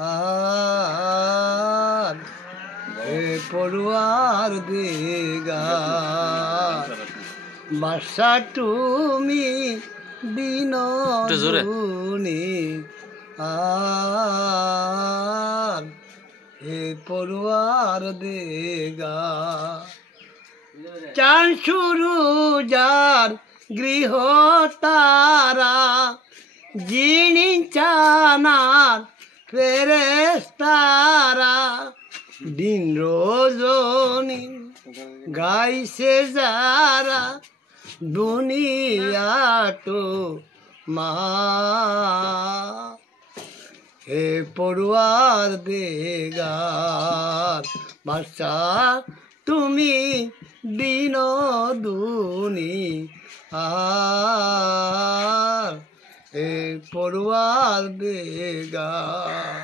আর হে পড়ুয়ার দেগার বাসা তুমি বিনোদনী আর হে পড়ুয়ার দেগার চান শুরু যার গৃহ তারা যিনি চানার ফেরেশতারা দিন রজনী গাইছে যারা দুনিয়া তো মা হে পড়ুয়ার দেগার বাসা তুমি বিনোদনী আর হে পড়ুয়ার দেগার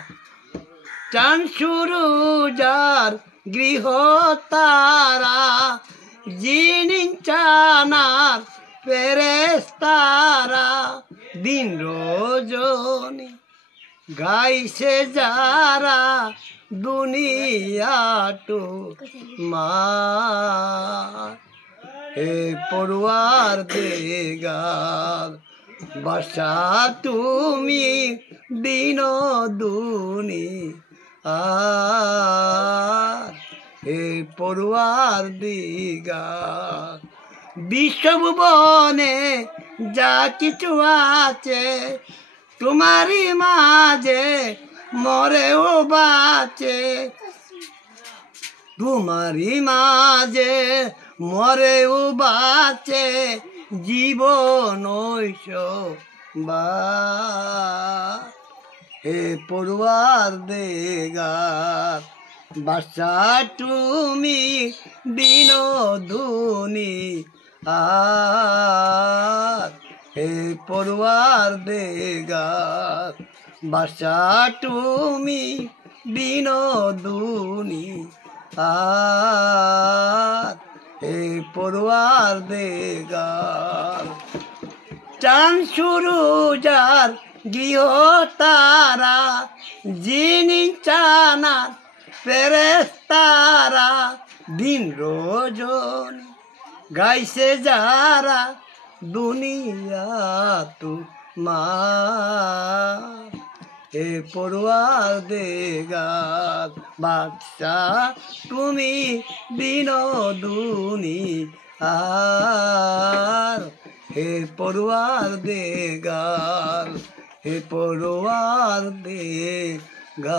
চান শুরু যার গৃহ তারা যিনি চানার ফেরেশতারা দিন রজনী গাইছে যারা দুনিয়া তো মা হে পড়ুয়ার দেগার বাসা তুমি বিনোদনী আর হে পড়ুয়ার দেগার বিশ্বভুবনে যা কিছু আছে তোমারই মাঝে মরেও বাঁচে তোমারই মাঝে মরেও বাঁচে জীবন বা হে পড়ুয়ার দেগার বাসা তুমি বিনোদনী আর হে পড়ুয়ার দেগার বাসা তুমি বিনোদনী আর হে পড়ুয়ার দেগার চান শুরু যার গৃহ তারা যিনি চানার ফেরেশতারা দিন রজনী গাইছে যারা দুনিয়া তো মা হে পড়ুয়ার দেগার বাদশা তুমি বিনোদনী আর হে পড়ুয়ার দেগার হে পড়ুয়ার দেগার।